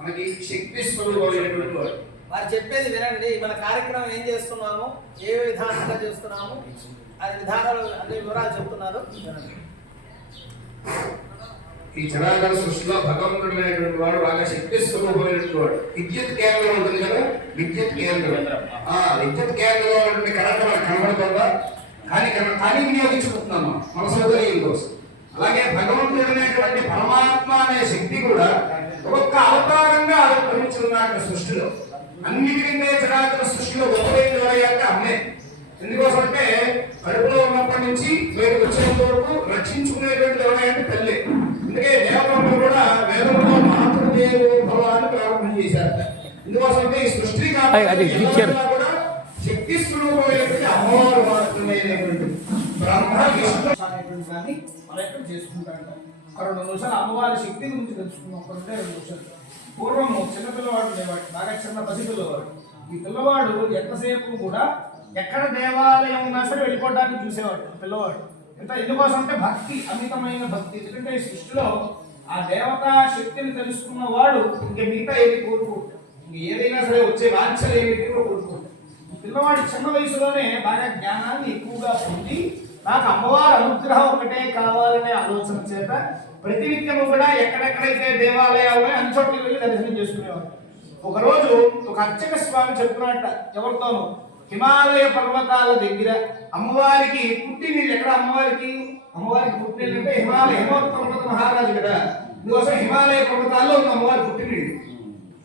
మనకి శక్తి స్వరూపమైనటువంటి వాడు. వారు చెప్పేది వినండి. మన కార్యక్రమం ఏం చేస్తున్నాము, ఏ విధానంగా చేస్తున్నాము, అది విధానాలు అన్ని వివరాలు చెప్తున్నారు. ఈ చరాచర సృష్టిలో భగవంతుడైనటువంటి వాడు బాగా శక్తి స్వరూపమైనటువంటి వాడు. విద్యుత్ కేంద్రం ఉంటుంది కదా, విద్యుత్ కేంద్రం. విద్యుత్ కేంద్రంలో ఉన్నటువంటి కరెంట్ మనకు కనబడుతుందా? కానీ వినియోగించుకుంటున్నాము మన సౌకర్యం కోసం. అలాగే భగవంతుడైనటువంటి పరమాత్మ అనే శక్తి కూడా ఒక్కొక్క అవతారంగా ఆవిర్భవించున్నాడు సృష్టిలో. అన్నిటికంటే చరాచర సృష్టిలో గొప్పదైన అంటే అమ్మే. ఎందుకోసం అంటే కడుపులో ఉన్నప్పటి నుంచి బయటకు వచ్చేంత వరకు రక్షించుకునేటువంటి ఎవరైనా తల్లి. అందుకే దేవతలు కూడా వేదంలో మాతృదేవో భవ అని ప్రారంభం చేశారు. ఎందుకోసం అంటే ఈ సృష్టి కూడా శక్తి స్వరూపమైనటువంటి అమ్మవారు మాత్రమైనటువంటి బ్రహ్మ విష్ణు అనేటువంటి దాన్ని మన ఎక్కడ చేసుకుంటాడు. 2 నిమిషాలు అమ్మవారి శక్తి గురించి తెలుసుకున్నాం. 2 నిమిషాలు. పూర్వము చిన్నపిల్లవాడు లేవాడు, బాగా చిన్న పసిపిల్లవాడు. ఈ పిల్లవాడు ఎంతసేపు కూడా ఎక్కడ దేవాలయం ఉన్నా సరే వెళ్ళిపోవడానికి చూసేవాడు పిల్లవాడు. ఎందుకోసం అంటే భక్తి, అమితమైన భక్తి. ఎందుకంటే ఈ సృష్టిలో ఆ దేవతా శక్తిని తెలుసుకున్న వాడు ఇంక మిగతా ఏది కోరుకోడు. ఇంక ఏదైనా సరే వచ్చే వాంఛలు ఏమిటి కూడా కోరుకోడు. పిల్లవాడు చిన్న వయసులోనే బాగా జ్ఞానాన్ని ఎక్కువగా పొంది నాకు అమ్మవారి అనుగ్రహం ఒకటే కావాలనే ఆలోచన చేత ప్రతినిత్యము కూడా ఎక్కడెక్కడైతే దేవాలయాలు అన్ని చోట్లకి వెళ్ళి దర్శనం చేసుకునేవాడు. ఒకరోజు ఒక అర్చక స్వామి చెప్తున్నట్ట ఎవరితోనూ, హిమాలయ పర్వతాల దగ్గర అమ్మవారికి పుట్టినీళ్ళు. ఎక్కడ అమ్మవారికి పుట్టినీళ్ళు అంటే హిమవత్ పర్వత మహారాజు కదా, అందుకోసం హిమాలయ పర్వతాల్లో ఉన్న అమ్మవారి పుట్టినీళ్ళు.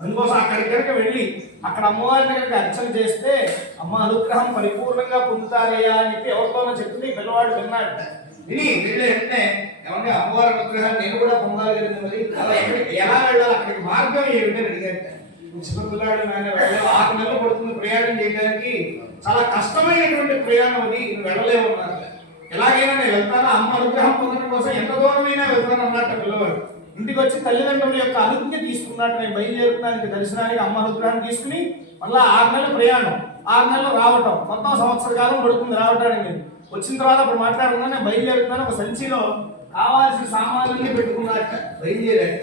అందుకోసం అక్కడికి కనుక వెళ్ళి అక్కడ అమ్మవారిని కనుక అర్చన చేస్తే అమ్మ అనుగ్రహం పరిపూర్ణంగా పొందుతారయ్యా అని చెప్పి ఎవరితోనో చెప్తుంది. పిల్లవాడు విన్నాడట. విని వెళ్ళే వెంటనే ఏమంటే అమ్మవారి అనుగ్రహాన్ని నేను కూడా పొందాలి కదా, మరి అలా ఎక్కడికి ఎలా వెళ్ళాలి, అక్కడికి మార్గం ఏమిటని అడిగారట. చిన్నపిల్లాడు నాయన 6 నెలలు పడుతుంది ప్రయాణం చేయడానికి, చాలా కష్టమైనటువంటి ప్రయాణం అది, వెళ్ళలేము అన్నారు. ఎలాగైనా నేను వెళ్తాను, అమ్మ అనుగ్రహం పొందడం కోసం ఎంత దూరమైనా వెళ్తాను అన్నట్టు పిల్లవాడు. ఇంటికి వచ్చి తల్లిదండ్రుల యొక్క అనుజ్ఞ తీసుకున్నట్టు నేను బయలుదేరుతున్నానికి దర్శనానికి అమ్మ అనుగ్రహాన్ని తీసుకుని మళ్ళీ 6 నెలల ప్రయాణం, 6 నెలలు రావటం, మొత్తం సంవత్సర కాలం పడుతుంది రావటానికి. నేను వచ్చిన తర్వాత అప్పుడు మాట్లాడుతున్నా నేను బయలుదేరుతున్నాను. ఒక సంచిలో కావాల్సిన సామాన్లన్నీ పెట్టుకున్నట్ట బయలుదేరాట.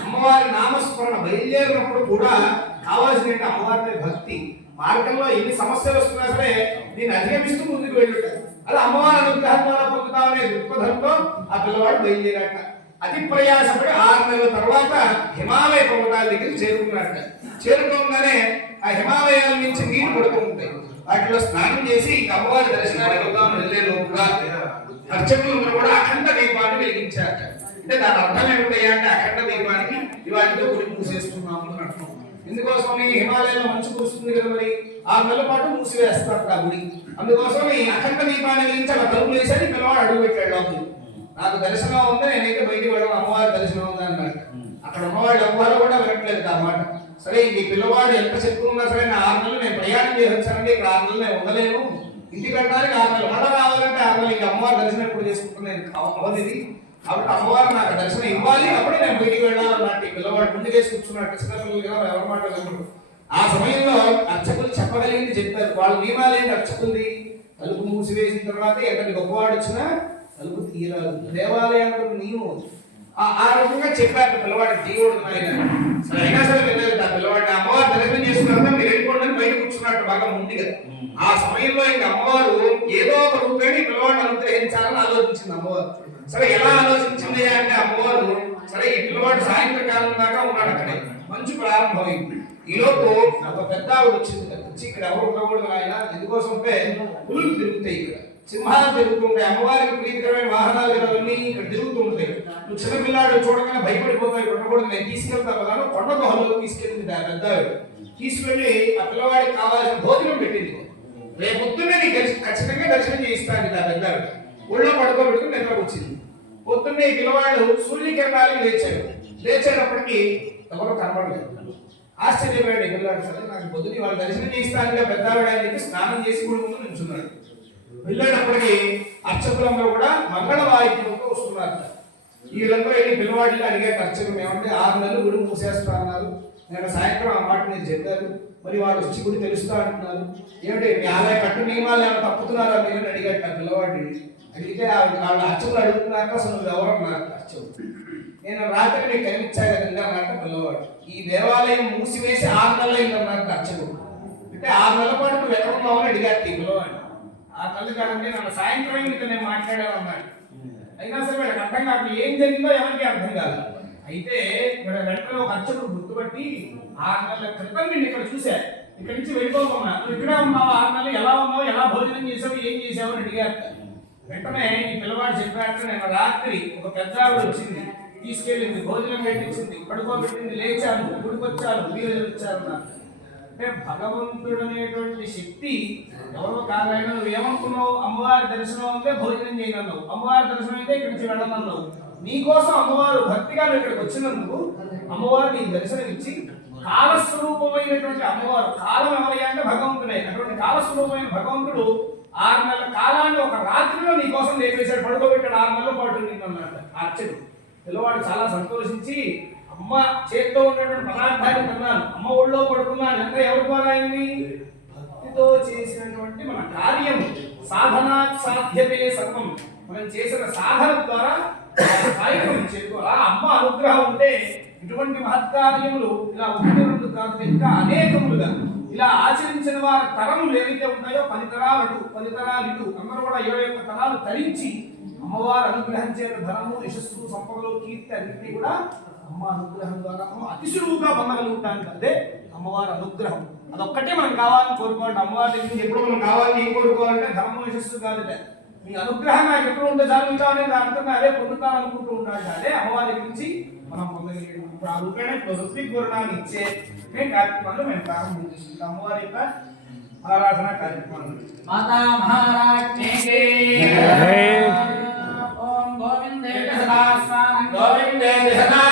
అమ్మవారి నామస్మరణ బయలుదేరినప్పుడు కూడా కావాల్సిన అమ్మవారి భక్తి. మార్గంలో ఎన్ని సమస్యలు వస్తున్నా సరే నేను అధిగమిస్తూ ముందుకు వెళ్ళుంటాను. అలా అమ్మవారి అనుగ్రహం ద్వారా పొందుతామనే దృక్పథంతో ఆ పిల్లవాడు బయలుదేరాట. అతి ప్రయాసపడి 6 నెలల తర్వాత హిమాలయ పర్వతాల దగ్గర చేరుకున్నాడట. చేరుకోగానే ఆ హిమాలయాల నుంచి నీళ్లు పడుతూ ఉంటాయి. వాటిలో స్నానం చేసి అమ్మవారి దర్శనానికి వెళ్దాం వెళ్ళే లోపుగా అర్చకులు కూడా అఖండ దీపాన్ని వెలిగించారట. అంటే దాని అర్థం ఏమిటయ్యా అంటే అఖండ దీపానికి ఇవాటితో గుడి మూసేస్తున్నాము అని అర్థం. ఎందుకోసం హిమాలయంలో మంచు కురుస్తుంది కదా, మరి 6 నెలల పాటు మూసివేస్తారు ఆ గుడి. అందుకోసం ఈ అఖండ దీపాన్ని వెలిగించి అలా తలుపులు వేసి పిల్లవాడు అడుగు పెట్టాడు లోపలి. నాకు దర్శనం ఉంది, నేనైతే బయటికి వెళ్ళడం, అమ్మవారి దర్శనం ఉంది అన్నాడు. అక్కడ ఉన్నవాడు అమ్మవారు కూడా వినట్లేదు అన్నమాట. సరే ఈ పిల్లవాడు ఎంత చెప్పుకున్నా సరే నా 6 నెలలు నేను ప్రయాణం చేసి వచ్చానంటే ఇక్కడ 6 నెలలు నేను ఉండలేను, ఇంటికి వెళ్ళడానికి 6 నెలలు, మళ్ళీ రావాలంటే 6 నెలలు, ఇంక అమ్మవారి దర్శనం ఎప్పుడు చేసుకుంటున్నాను అవధిది కాబట్టి అమ్మవారు నాకు దర్శనం ఇవ్వాలి, అప్పుడే నేను బయటికి వెళ్ళాలన్నట్టు. ఈ పిల్లవాడు ముందు చేసి కూర్చున్నాడు. చిన్నపిల్లలు కదా, ఎవరి మాట వినరు. ఆ సమయంలో అర్చకులు చెప్పగలిగింది చెప్పారు. వాళ్ళ నియమాలు ఏంటి అర్చకులది? తలుపు మూసివేసిన తర్వాత ఎక్కడికి గొప్పవాడు వచ్చినా తలుపు తీయరాదు, దేవాలయానికి నియమం. ఆ రకంగా చెప్పారు పిల్లవాడి దేవుడు ఆయన. సరే అయినా సరే వెళ్ళలేదు ఆ పిల్లవాడిని. అమ్మవారు దర్శనం చేసుకున్నాక మీరు వెళ్ళిపోండి బయట కూర్చున్నట్టు బాగా ముందుగా. ఆ సమయంలో ఇంక అమ్మవారు ఏదో ఒక రూపాయి పిల్లవాడిని అనుగ్రహించాలని ఆలోచించింది అమ్మవారు. సరే ఎలా ఆలోచించింది అంటే అమ్మవారు, సరే ఈ పిల్లవాడు సాయంత్రకాలం దాకా ఉన్నాడు అక్కడే, మంచు ప్రారంభమైంది. ఈలోపు ఒక పెద్ద ఆవిడ వచ్చింది. వచ్చి ఇక్కడ ఎవరు ఉండకూడదు ఆయన, ఎందుకోసం అంటే పులులు తిరుగుతాయి, ఇక్కడ సింహాలు తిరుగుతుంటాయి, అమ్మవారికి ప్రీతికరమైన వాహనాలు అవన్నీ ఇక్కడ తిరుగుతూ ఉంటాయి. నువ్వు చిన్నపిల్లాడు చూడగానే భయపడిపోతావు, ఇక్కడ ఉండకూడదు, నేను తీసుకెళ్తాను కదా. కొండ గుహలో తీసుకెళ్ళింది ఆ పెద్ద ఆవిడ. తీసుకెళ్ళి ఆ పిల్లవాడికి కావాల్సిన భోజనం పెట్టింది. రేపు పొద్దున్నే నీకు ఖచ్చితంగా దర్శనం చేయిస్తాను ఆ పెద్ద ఆవిడ. ఒళ్ళో పడుకోబెట్టుకుని నిద్రకు వచ్చింది. పొద్దున్నే ఈ పిల్లవాడు సూర్యకిరణాలకు లేచాడు. లేచేటప్పటికి ఎవరో కనబడలేదు. ఆశ్చర్యపోయాడు ఈ పిల్లవాడు. సరే నాకు పొద్దున్న వాళ్ళు దర్శనం చేయిస్తానుగా పెద్ద ఆవిడ అని చెప్పి స్నానం చేసి గుడి ముందు నిల్చున్నాడు. వెళ్ళేటప్పటికి అర్చకులందరూ కూడా మంగళ వాయిద్యంతో వస్తున్నారు. వీళ్ళందరూ వెళ్ళి పిల్లవాడిని అడిగారు అర్చకులు, ఏమంటే 6 నెలలు గుడి మూసేస్తా అన్నారు, నేను సాయంత్రం ఆ మాట మీరు చెప్పారు, మరి వాళ్ళు వచ్చి గుడి తెలుస్తా అంటున్నారు, ఏమిటి మీ ఆలయ కట్టు నియమాలు ఏమైనా తప్పుతున్నారా మీరు అని అడిగారు ఆ పిల్లవాడిని. అడిగితే వాళ్ళ అర్చకులు అడుగుతున్నాక అసలు నువ్వు ఎవరన్నారు అర్చకులు. నేను రాత్రి నీకు కనిపించా కదండి అన్నట్టు పిల్లవాడు. ఈ దేవాలయం మూసివేసి 6 నెలలు అయిందన్నారు అర్చకుడు. అంటే 6 నెలల పాటు నువ్వు ఎక్కడ ఉన్నావు అని అడిగారు పిల్లవాడు. 6 నెలలు కాదండి, నన్ను సాయంత్రం మీతో నేను మాట్లాడాను అన్నాడు. అయినా సరే వీళ్ళకి అర్థం కాదు, ఏం జరిగిందో ఎవరికి అర్థం కాదు. అయితే ఇక్కడ వెంటనే ఒక అర్చకుడు గుర్తుపట్టి 6 నెలల క్రితం నేను ఇక్కడ చూశా, ఇక్కడి నుంచి వెళ్ళిపోతున్నా, నువ్వు ఇక్కడే ఉన్నావు, 6 నెలలు ఎలా ఉన్నావు, ఎలా భోజనం చేసావు, ఏం చేసావు అని అడిగారు. వెంటనే ఈ పిల్లవాడు చెప్పాక నేను రాత్రి ఒక పెద్ద ఆవిడ వచ్చింది, తీసుకెళ్ళింది, భోజనం పెట్టించింది, పడుకోబెట్టింది, లేచాను, గుడికొచ్చాను, మీరు వచ్చారు నాకు. అంటే భగవంతుడు అనేటువంటి శక్తి ఎవరో కాదైనా నువ్వు ఏమనుకున్నావు, అమ్మవారి దర్శనం అంటే భోజనం చేయగలవు, అమ్మవారి దర్శనం అయితే ఇక్కడి నుంచి వెళ్ళనన్నావు. నీకోసం అమ్మవారు భక్తిగా ఇక్కడికి వచ్చినందుకు అమ్మవారు నీకు దర్శనం ఇచ్చి కాలస్వరూపమైనటువంటి అమ్మవారు, కాలం ఎవరయ్యా అంటే భగవంతుడే, అటువంటి కాలస్వరూపమైన భగవంతుడు 6 నెలల కాలాన్ని ఒక రాత్రిలో నీ కోసం లేపేశాడు, పడుకోబెట్టాడు 6 నెలల పాటు నిన్నమాట అర్చకుడు. పిల్లవాడు చాలా సంతోషించి అమ్మ చేతితో ఉన్నటువంటి పదార్థాన్ని తిన్నాను, అమ్మ ఒళ్ళో పడుకున్నాను. ఎంత ఎవరి ద్వారా అయింది? భక్తితో చేసినటువంటి మన కార్యం. సాధనా సాధ్యమే సర్వం. మనం చేసిన సాధన ద్వారా స్థాయికి చేరుకోవాలి. అమ్మ అనుగ్రహం ఉంటే ఇటువంటి మహత్కార్యములు ఇలా 1, 2 కాదు, ఇంకా అనేకములుగా ఇలా ఆచరించిన వారి తరములు ఏవైతే ఉంటాయో 10 తరాలు అటు 10 తరాలు ఇటు అందరూ కూడా 21 తరాలు తరించి అమ్మవారు అనుగ్రహం చేత ధనము, యశస్సు, సంపదలు, కీర్తి అన్నింటినీ కూడా అమ్మ అనుగ్రహం ద్వారా అతి సులువుగా పొందగలుగుతాను. అదే అమ్మవారి అనుగ్రహం. అదొక్కటే మనం కావాలని కోరుకోవాలి. అమ్మవారి దగ్గర ఎప్పుడు మనం కావాలని ఏం కోరుకోవాలంటే ధర్మం, యశస్సు కాదుట, మీ అనుగ్రహం నాకు ఎప్పుడు ఉంటే చాలు, ఇంకా అనేది అనుకున్నా అదే పొందుతాను అనుకుంటూ ఉండాలి. అదే అమ్మవారి దగ్గర నుంచి మనం పొందగలిగే ఇప్పుడు ఆ రూపాయన ఋత్విక్ గురునాన్ని ఇచ్చే కార్యక్రమాలు మేము ప్రారంభించుకుంటాం. అమ్మవారి యొక్క ఆరాధన కార్యక్రమాలు. మాతా మహారాజ్ఞే ఓం గోవిందే సదా